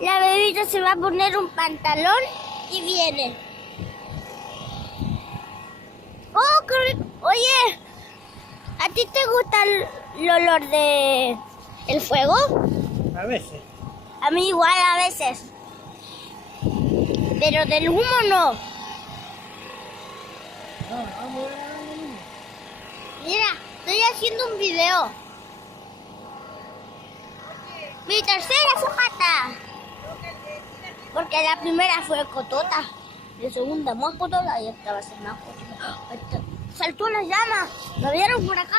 La bebita se va a poner un pantalón y viene. ¡Oh, qué rico! Oye, ¿a ti te gusta el olor de el fuego? A veces. A mí igual a veces. Pero del humo no. Mira, estoy haciendo un video. Mi tercera fogata. Porque la primera fue cotota. La segunda más cotota y esta va a ser más cotota. Saltó la llama. ¿Lo vieron por acá?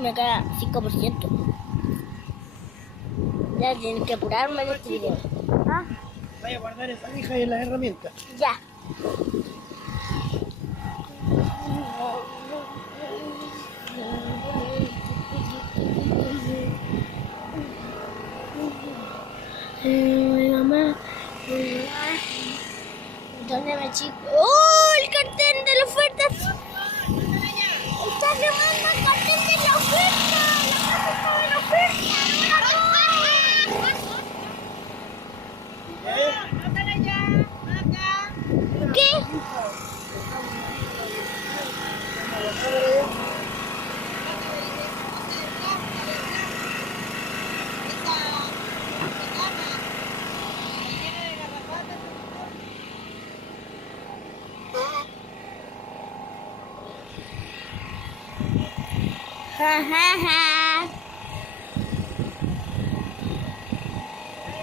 Me queda 5%. Ya tienen que apurarme en este video. ¿Ah? Vaya a guardar esa lija y las herramientas. Ya. Mi mamá. ¿Dónde me chico? ¡Oh! El cartel de la oferta. Está llamando el cartel de la oferta. La casa estaba en oferta. ¿Qué?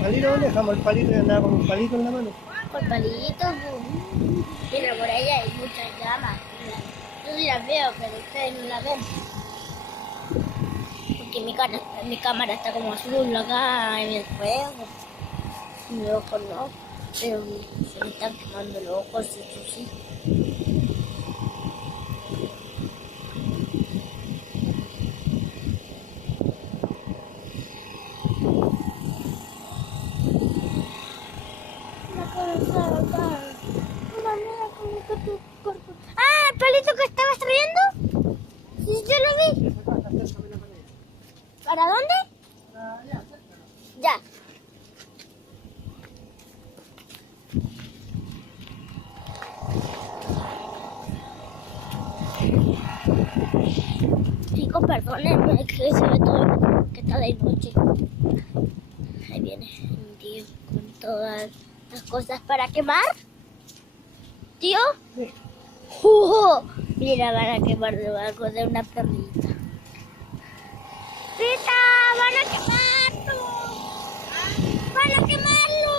¿Palito dónde dejamos el palito y andaba con un palito en la mano? Por palitos. Mira, por allá hay muchas llamas. Yo sí las veo, pero ustedes no las ven. Porque mi cámara está como azul acá en el fuego. Mi ojo no. Pero se me están quemando los ojos, eso sí. Ah, el palito que estabas trayendo. Sí, yo lo vi. ¿Para dónde? Ya. Chicos, perdónenme, es que se ve todo que está de noche. Ahí viene un tío con todas las cosas para quemar. ¿Tío? Sí. Mira, van a quemar debajo de una perrita. ¡Rita! ¡Van a quemarlo! ¡Van a quemarlo!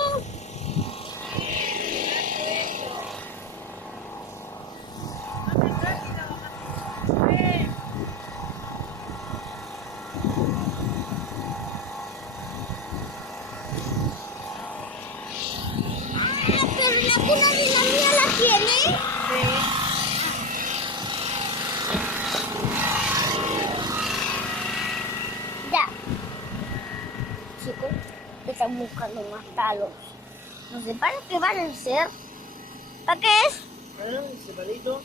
Pero la cuna de la mía la tiene. Ya. Chicos, están buscando más palos. No sé para qué van a ser. ¿Para qué es? Ese palito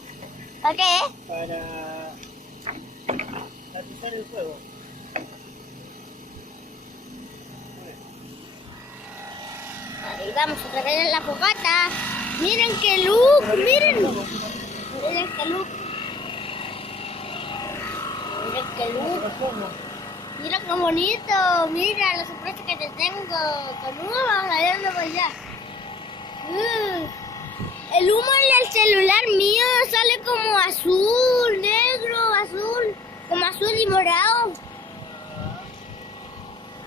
¿Para qué? para atizar el fuego. Ahí vamos a traer en la fogata. Miren qué look, miren. Miren qué look. Miren qué look. Mira qué bonito. Mira la sorpresa que te tengo. Vamos saliendo por allá. El humo en el celular mío sale como azul, negro, azul. Como azul y morado.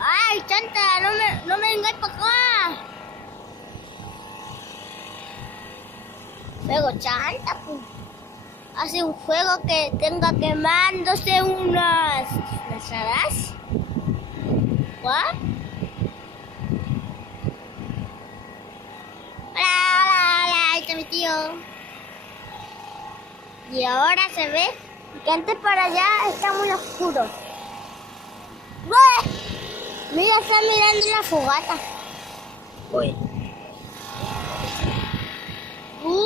Ay, chanta, no me vengáis para acá. Fuego chanta, pues. Hace un fuego que tenga quemándose unas alas. ¿What? Hola, ahí está mi tío. Y ahora se ve que antes para allá está muy oscuro. ¡Ué! Mira, está mirando la fogata. Uy.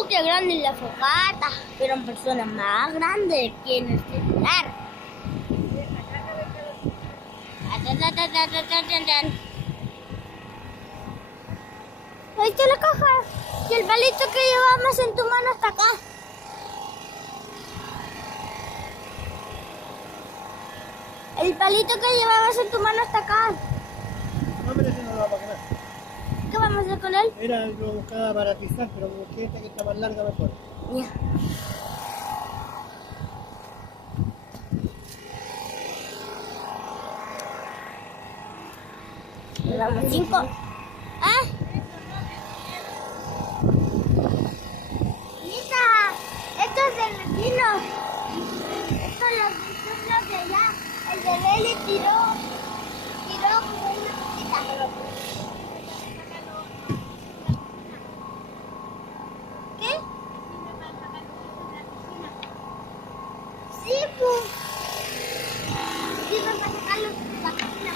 Qué grande es la fogata. Pero en personas más grandes que en el celular. Tan, tan, tan, tan, tan, tan, tan. Ahí está la caja. Y el palito que llevamos en tu mano hasta acá. El palito que llevabas en tu mano hasta acá. No, pero ese no lo vamos a quemar. ¿Qué vamos a hacer con él? Era, lo buscaba para atizar, pero como que esta que está más larga mejor. Ya. Le damos 5. ¿Ah? Lisa, esto es del vecino. Esto es los de allá. El bebé le tiró como una cosita. ¿Qué? Sí, pues. Sí, me va a sacarlo de la cocina.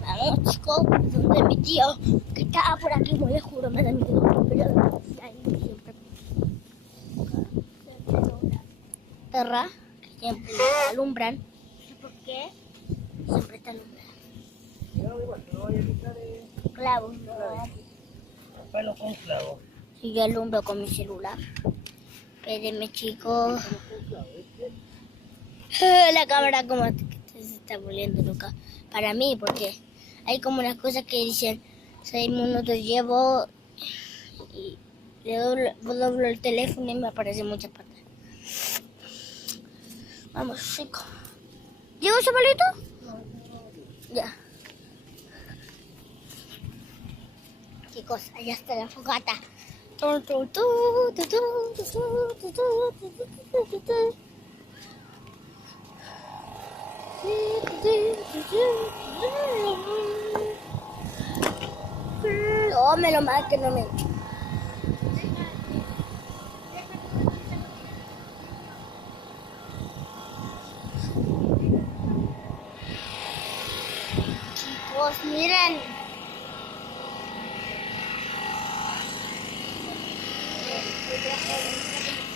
Vamos, chicos, donde mi tío, que estaba por aquí, muy le juro, me da miedo, pero ahí siempre. Perra, que siempre alumbran. No sé por qué, siempre te alumbran. No, igual, no voy a quitar Clavos, no. palo con clavo. Si yo alumbro con mi celular. Espérenme, chicos. La cámara como que se está volviendo loca para mí, porque hay como unas cosas que dicen 6 minutos llevo y le doblo el teléfono y me aparecen muchas patas. Vamos, chicos. ¿Llevo ese palito? Ya. Chicos, allá está la fogata. Oh, me lo mal que no me. Chicos, miren.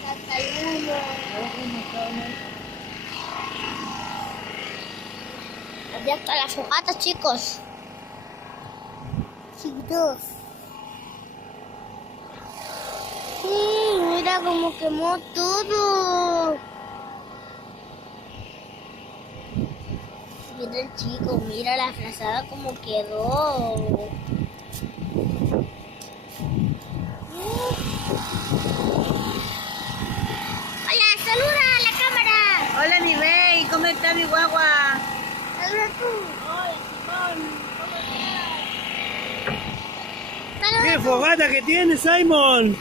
Salta el humo. Ya está la fogata, chicos. Chicos. Sí, mira cómo quemó todo. Mira el chico, mira la frazada como quedó. Hola, saluda a la cámara. Hola mi rey, ¿cómo está mi guagua? Saluda tú. Hola Simón, ¿cómo estás? Saluda ¡Qué tú. fogata que tiene, Simon!